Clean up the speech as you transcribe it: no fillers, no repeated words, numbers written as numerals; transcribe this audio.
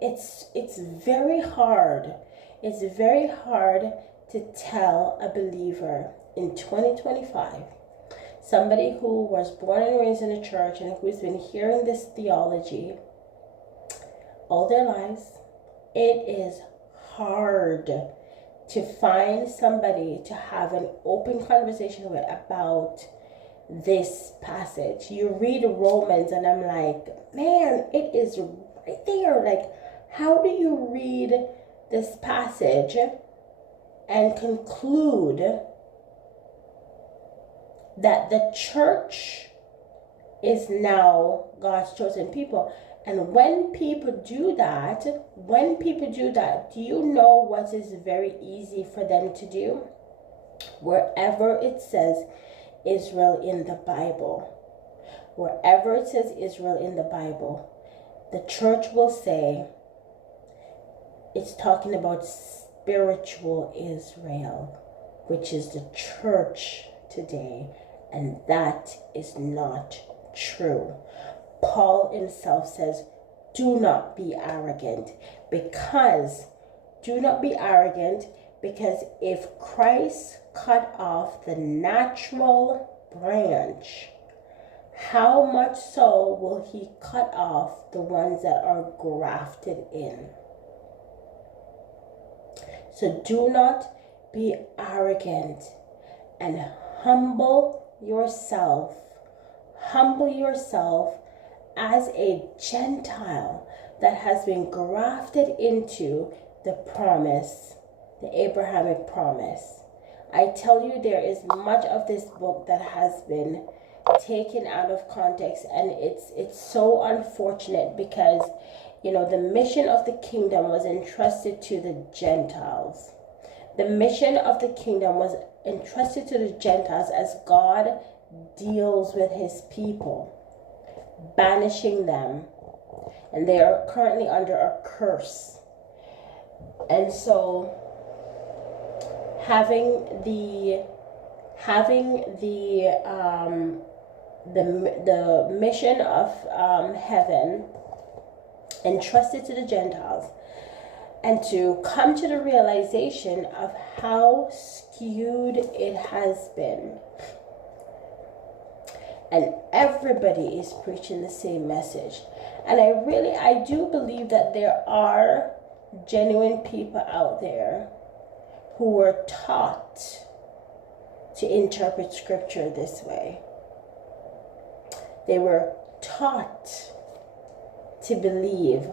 it's very hard. It's very hard to tell a believer in 2025, somebody who was born and raised in a church and who's been hearing this theology all their lives. It is hard to find somebody to have an open conversation with about this passage. You read Romans and I'm like, man, it is right there. Like, how do you read this passage and conclude that the church is now God's chosen people? And when people do that, do you know what is very easy for them to do? Wherever it says Israel in the Bible, wherever it says Israel in the Bible, the church will say it's talking about spiritual Israel, which is the church today, and that is not true. Paul himself says, do not be arrogant, because if Christ cut off the natural branch, how much so will he cut off the ones that are grafted in? So do not be arrogant, and humble yourself as a Gentile that has been grafted into the promise, the Abrahamic promise. I tell you, there is much of this book that has been taken out of context, and it's so unfortunate, because the mission of the kingdom was entrusted to the Gentiles. The mission of the kingdom was entrusted to the Gentiles as God deals with his people, banishing them, and they are currently under a curse. And so having the mission of heaven entrusted to the Gentiles, and to come to the realization of how skewed it has been, and everybody is preaching the same message. And I do believe that there are genuine people out there who were taught to interpret scripture this way. They were taught to believe